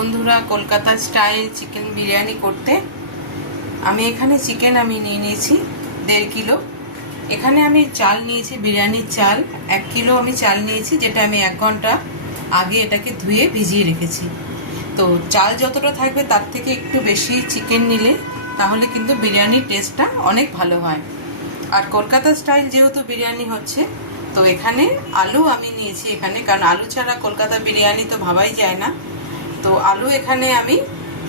বন্ধুরা, Kolkata style chicken biryani করতে আমি এখানে চিকেন নিয়ে নিয়েছি 1.5 কিলো। এখানে আমি চাল নিয়েছি, বিরিয়ানির চাল 1 কিলো আমি চাল নিয়েছি, যেটা আমি 1 ঘন্টা আগে এটাকে ধুয়ে ভিজিয়ে রেখেছি। তো চাল যতটা থাকবে তার থেকে একটু বেশি চিকেন নিলে তাহলে কিন্তু বিরিয়ানির টেস্টটা অনেক ভালো হয়। আর কলকাতা স্টাইল যেহেতু বিরিয়ানি হচ্ছে, তো এখানে আলু আমি নিয়েছি এখানে, কারণ আলু ছাড়া কলকাতা বিরিয়ানি তো ভাবাই যায় না। তো আলু এখানে আমি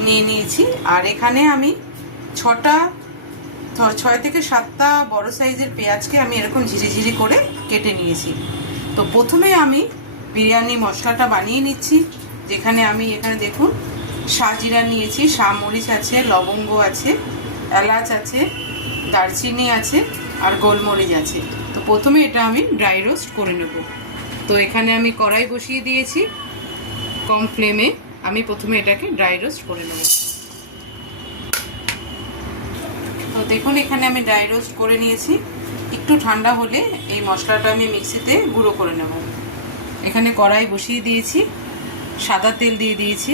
নিয়ে নিয়েছি। আর এখানে আমি 6 থেকে 7টা বড় সাইজের পেঁয়াজকে আমি এরকম ঝিরিঝিরি করে কেটে নিয়েছি। তো প্রথমে আমি বিরিয়ানি মশলাটা বানিয়ে নিচ্ছি, যেখানে আমি এখানে দেখুন শাহজিরা নিয়েছি, শাহমরিচ আছে, লবঙ্গ আছে, এলাচ আছে, দারচিনি আছে আর গোলমরিচ আছে। তো প্রথমে এটা আমি ড্রাই রোস্ট করে নেব। তো এখানে আমি কড়াই বসিয়ে দিয়েছি, কম ফ্লেমে আমি প্রথমে এটাকে ড্রাই রোস্ট করে নেব। তো দেখুন এখানে আমি ড্রাই রোস্ট করে নিয়েছি। একটু ঠান্ডা হলে এই মশলাটা আমি মিক্সিতে গুঁড়ো করে নেব। এখানে কড়াই বসিয়ে দিয়েছি, সাদা তেল দিয়ে দিয়েছি।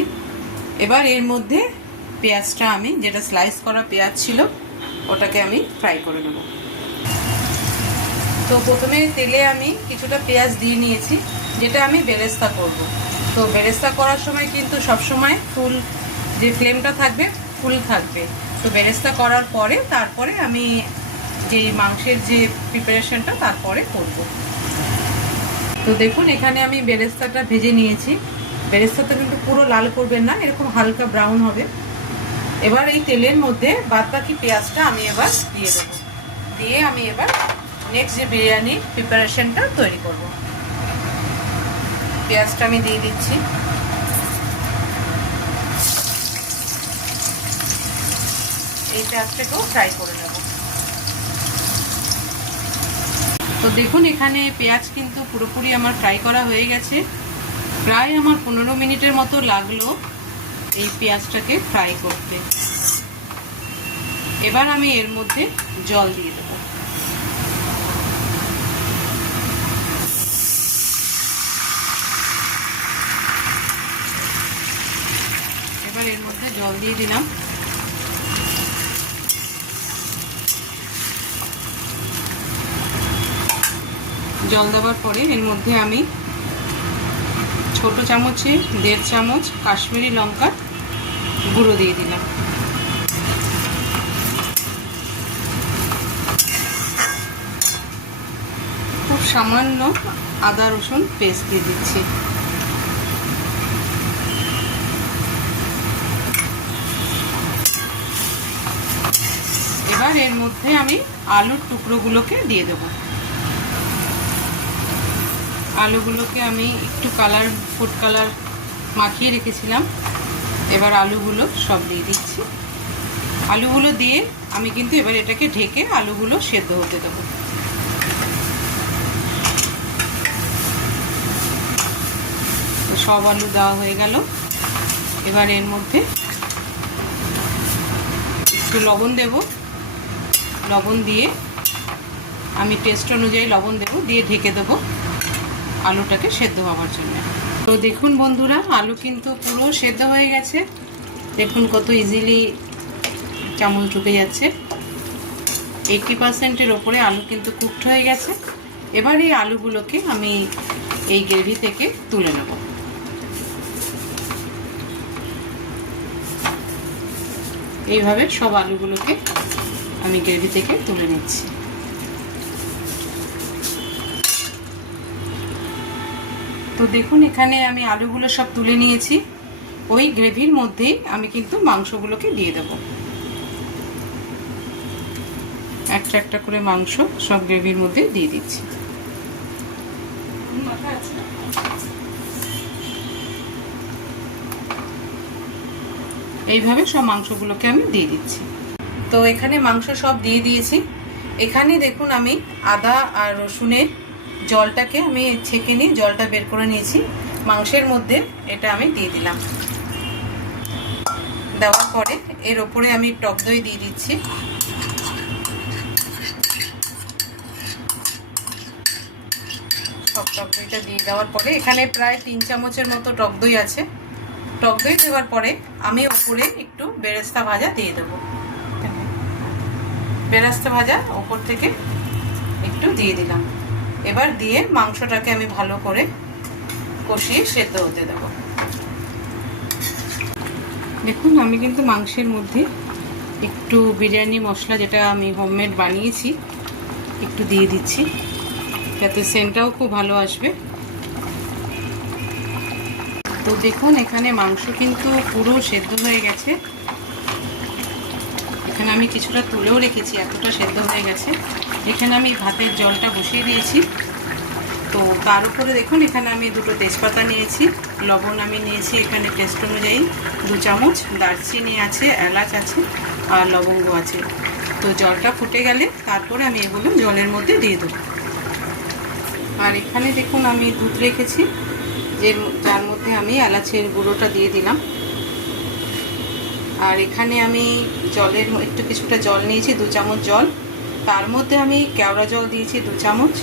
এবার এর মধ্যে পেঁয়াজটা আমি, যেটা স্লাইস করা পেঁয়াজ ছিল, ওটাকে আমি ফ্রাই করে নেব। তো প্রথমে তেলে আমি কিছুটা পেঁয়াজ দিয়ে নিয়েছি, যেটা আমি বেরেস্তা করব। তো বেরেস্তা করার সময় কিন্তু সবসময় ফুল যে ফ্লেমটা থাকবে ফুল থাকবে। তো বেরেস্তা করার পরে তারপরে আমি যে মাংসের যে প্রিপারেশনটা তারপরে করব। তো দেখুন এখানে আমি বেরেস্তাটা ভেজে নিয়েছি। বেরেস্তাটা কিন্তু পুরো লাল করবেন না, এরকম হালকা ব্রাউন হবে। এবার এই তেলের মধ্যে বাদবাকি পেঁয়াজটা আমি এবার দিয়ে দেবো। দিয়ে আমি এবার নেক্সট যে বিরিয়ানির প্রিপারেশনটা তৈরি করব। পেঁয়াজটা আমি দিয়ে দিচ্ছি। এই পেঁয়াজটাকেও ফ্রাই করে নেব। তো দেখুন এখানে পেঁয়াজ কিন্তু পুরোপুরি আমার ফ্রাই করা হয়ে গেছে। প্রায় আমার 15 মিনিটের মতো লাগলো এই পেঁয়াজটাকে ফ্রাই করতে। এবার আমি এর মধ্যে জল দিয়ে দেব। এবার এর মধ্যে জল দিয়ে দিলাম। জল দেওয়ার পরে এর মধ্যে আমি ছোট চামচে 1.5 চামচ কাশ্মীরি লঙ্কার গুঁড়ো দিয়ে দিলাম। খুব সামান্য আদা রসুন পেস্ট দিয়ে দিচ্ছি। এবার এর মধ্যে আমি আলুর টুকরোগুলোকে দিয়ে দেব। আলুগুলোকে আমি একটু ফুড কালার মাখিয়ে রেখেছিলাম। এবার আলুগুলো সব দিয়ে দিচ্ছি। আলুগুলো দিয়ে আমি কিন্তু এবার এটাকে ঢেকে আলুগুলো সেদ্ধ হতে দেবো। সব আলু দেওয়া হয়ে গেল। এবার এর মধ্যে একটু লবণ দেব। লবণ দিয়ে আমি টেস্ট অনুযায়ী লবণ দেব, দিয়ে ঢেকে দেবো আলুটাকে সেদ্ধ হওয়ার জন্য। তো দেখুন বন্ধুরা, আলু কিন্তু পুরো সেদ্ধ হয়ে গেছে। দেখুন কত ইজিলি চামচ ঢুকে যাচ্ছে। 80%-এর ওপরে আলু কিন্তু কুকড হয়ে গেছে। এবার এই আলুগুলোকে আমি এই গ্রেভি থেকে তুলে নেব। এইভাবে সব আলুগুলোকে আমি গ্রেভি থেকে তুলে নিচ্ছি। তো দেখুন এখানে আমি আলুগুলো সব তুলে নিয়েছি। ওই গ্রেভির মধ্যেই আমি কিন্তু মাংসগুলোকে দিয়ে দেব। একটা একটা করে মাংস সব গ্রেভির মধ্যে দিয়ে দিচ্ছি। এইভাবে সব মাংসগুলোকে আমি দিয়ে দিচ্ছি। তো এখানে মাংস সব দিয়ে দিয়েছি। এখানে দেখুন আমি আদা আর রসুনের জলটাকে আমি ছেঁকে নিয়ে জলটা বের করে নিয়েছি। মাংসের মধ্যে এটা আমি দিয়ে দিলাম। দেওয়ার পরে এর ওপরে আমি টক দই দিয়ে দিচ্ছি। সব টক দইটা দিয়ে দেওয়ার পরে এখানে প্রায় 3 চামচের মতো টক দই আছে। টক দই দেওয়ার পরে আমি ওপরে একটু বেরেস্তা ভাজা দিয়ে দেবো। বেরেস্তা ভাজা ওপর থেকে একটু দিয়ে দিলাম। এবার দিয়ে মাংসটাকে আমি ভালো করে কষিয়ে সেদ্ধ হতে দেব। দেখুন আমি কিন্তু মাংসের মধ্যে একটু বিরিয়ানি মশলা, যেটা আমি হোমমেড বানিয়েছি, একটু দিয়ে দিচ্ছি যাতে সেন্টটাও খুব ভালো আসবে। তো দেখুন এখানে মাংস কিন্তু পুরো সেদ্ধ হয়ে গেছে। এখানে আমি কিছুটা তুলেও রেখেছি, এতটা সেদ্ধ হয়ে গেছে। এখানে আমি ভাতের জলটা বসিয়ে দিয়েছি। তো তার উপরে দেখুন এখানে আমি দুটো তেজপাতা নিয়েছি, লবণ আমি নিয়েছি এখানে টেস্ট অনুযায়ী 2 চামচ, দারচিনি আছে, এলাচ আছে আর লবঙ্গ আছে। তো জলটা ফুটে গেলে তারপরে আমি এগুলো জলের মধ্যে দিয়ে দেবো। আর এখানে দেখুন আমি দুধ রেখেছি, যার মধ্যে আমি এলাচের গুঁড়োটা দিয়ে দিলাম। আর এখানে আমি জলের একটু কিছুটা জল নিয়েছি, 2 চামচ জল। তার মধ্যে আমি কেওড়া জল দিয়েছি 2 চামচ,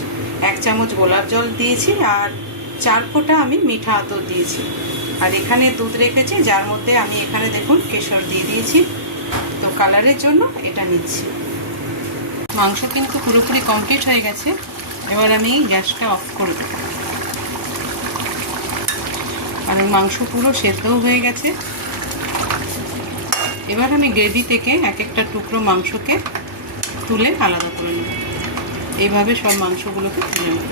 1 চামচ গোলাপ জল দিয়েছি আর 4 ফোঁটা আমি মিঠা আতর দিয়েছি। আর এখানে দুধ রেখেছি, যার মধ্যে আমি এখানে দেখুন কেশর দিয়ে দিয়েছি। তো কালারের জন্য এটা নিচ্ছি। মাংস কিন্তু পুরোপুরি কমপ্লিট হয়ে গেছে। এবার আমি গ্যাসটা অফ করে দেবো, কারণ মাংস পুরো সেদ্ধও হয়ে গেছে। এবার আমি গ্রেভি থেকে এক একটা টুকরো মাংসকে তুলে আলাদা করে নেব। এইভাবে সব মাংসগুলোকে তুলে নেব।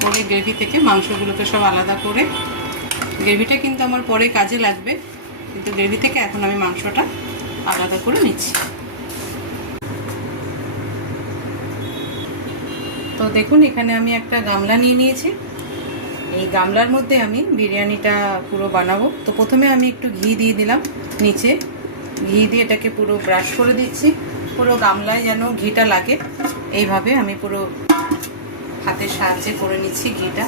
পরে গ্রেভি থেকে মাংসগুলোকে সব আলাদা করে, গ্রেভিটা কিন্তু আমার পরে কাজে লাগবে, কিন্তু গ্রেভি থেকে এখন আমি মাংসটা আলাদা করে নিচ্ছি। তো দেখুন এখানে আমি একটা গামলা নিয়ে নিয়েছি। এই গামলার মধ্যে আমি বিরিয়ানিটা পুরো বানাবো। তো প্রথমে আমি একটু ঘি দিয়ে দিলাম নিচে, ঘি দিয়ে এটাকে পুরো ব্রাশ করে দিচ্ছি। পুরো গামলায় যেন ঘিটা লাগে, এইভাবে আমি পুরো হাতের সাহায্যে করে নিচ্ছি ঘিটা।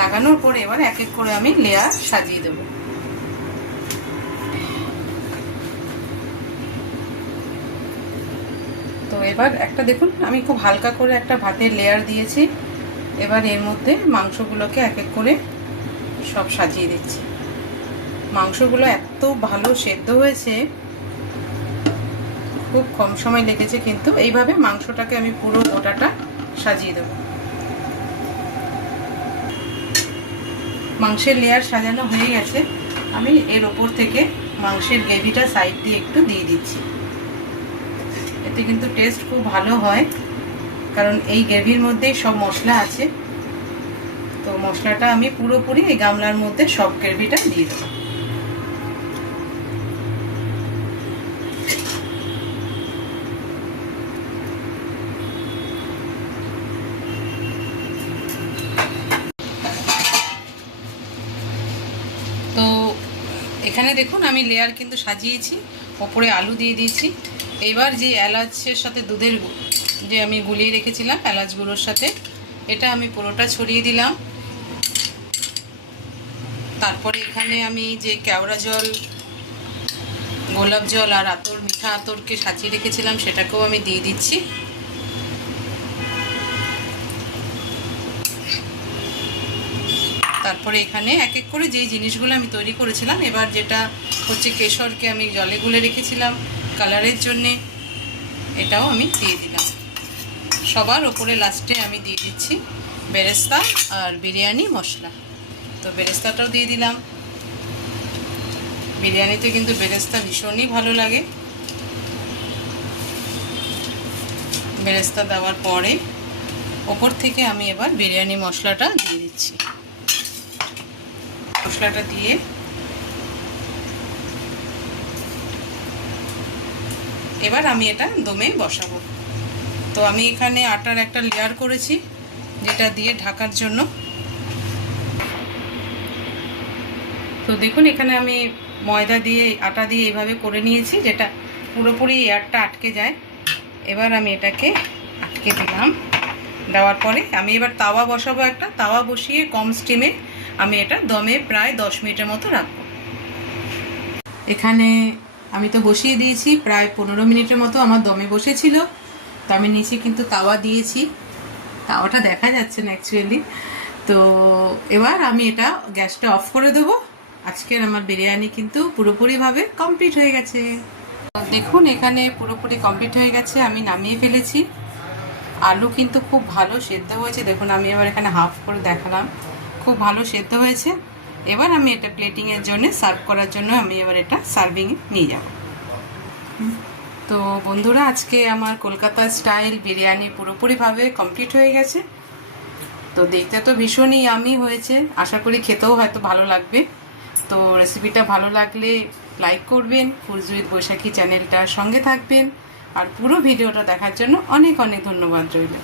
লাগানোর পরে এবার এক এক করে আমি লেয়ার সাজিয়ে দেবো। তো এবার একটা দেখুন আমি খুব হালকা করে একটা ভাতের লেয়ার দিয়েছি। এবার এর মধ্যে মাংসগুলোকে এক এক করে সব সাজিয়ে দিচ্ছি। মাংসগুলো এত ভালো সেদ্ধ হয়েছে, খুব কম সময় লেগেছে, কিন্তু এইভাবে মাংসটাকে আমি পুরো গোটাটা সাজিয়ে দেব। মাংসের লেয়ার সাজানো হয়ে গেছে। আমি এর ওপর থেকে মাংসের গ্রেভিটা সাইড দিয়ে একটু দিয়ে দিচ্ছি। এতে কিন্তু টেস্ট খুব ভালো হয়, কারণ এই গ্রেভির মধ্যেই সব মশলা আছে। তো মশলাটা আমি পুরোপুরি এই গামলার মধ্যে সব গ্রেভিটা দিয়ে দেবো। তো এখানে দেখুন আমি লেয়ার কিন্তু সাজিয়েছি, ওপরে আলু দিয়ে দিয়েছি। এবার যে এলাচের সাথে দুধের যে আমি গুলিয়ে রেখেছিলাম এলাচগুলোর সাথে, এটা আমি পুরোটা ছড়িয়ে দিলাম। তারপরে এখানে আমি যে কেওড়া জল, গোলাপ জল আর আতর, মিঠা আতরকে সাজিয়ে রেখেছিলাম, সেটাকেও আমি দিয়ে দিচ্ছি। তারপরে এখানে এক এক করে যেই জিনিসগুলো আমি তৈরি করেছিলাম, এবার যেটা হচ্ছে কেশরকে আমি জলে গুলে রেখেছিলাম কালারের জন্যে, এটাও আমি দিয়ে দিলাম। সবার ওপরে লাস্টে আমি দিয়ে দিচ্ছি বেরেস্তা আর বিরিয়ানি মশলা। তো বেরেস্তাটাও দিয়ে দিলাম। বিরিয়ানিতে কিন্তু বেরেস্তা ভীষণই ভালো লাগে। বেরেস্তা দেওয়ার পরে ওপর থেকে আমি এবার বিরিয়ানি মশলাটা দিয়ে দিচ্ছি। মশলাটা দিয়ে এবার আমি এটা দমে বসাবো। তো আমি এখানে আটার একটা লেয়ার করেছি, যেটা দিয়ে ঢাকার জন্য। তো দেখুন এখানে আমি ময়দা দিয়ে, আটা দিয়ে এইভাবে করে নিয়েছি, যেটা পুরোপুরি এয়ারটা আটকে যায়। এবার আমি এটাকে আটকে দিলাম। দেওয়ার পরে আমি এবার তাওয়া বসাবো। একটা তাওয়া বসিয়ে কম স্টিমে আমি এটা দমে প্রায় 10 মিনিটের মতো রাখবো। এখানে আমি তো বসিয়ে দিয়েছি, প্রায় 15 মিনিটের মতো আমার দমে বসেছিল। তো আমি নিচে কিন্তু তাওয়া দিয়েছি, তাওয়াটা দেখা যাচ্ছে না অ্যাকচুয়ালি। তো এবার আমি এটা গ্যাসটা অফ করে দেবো। আজকের আমার বিরিয়ানি কিন্তু পুরোপুরিভাবে কমপ্লিট হয়ে গেছে। দেখুন এখানে পুরোপুরি কমপ্লিট হয়ে গেছে, আমি নামিয়ে ফেলেছি। আলু কিন্তু খুব ভালো সেদ্ধ হয়েছে, দেখুন আমি এবার এখানে হাফ করে দেখালাম, খুব ভালো সেদ্ধ হয়েছে। এবার আমি এটা প্লেটিংয়ের জন্য সার্ভ করার জন্য আমি এবার এটা সার্ভিংয়ে নিয়ে যাব। তো বন্ধুরা, আজকে আমার কলকাতা স্টাইল বিরিয়ানি পুরোপুরিভাবে কমপ্লিট হয়ে গেছে। তো দেখতে তো ভীষণই ইয়ামি হয়েছে, আশা করি খেতেও হয়তো ভালো লাগবে। তো রেসিপিটা ভালো লাগলে লাইক করবেন, ফুডস উইথ বৈশাখী চ্যানেলটার সঙ্গে থাকবেন, আর পুরো ভিডিওটা দেখার জন্য অনেক অনেক ধন্যবাদ রইল।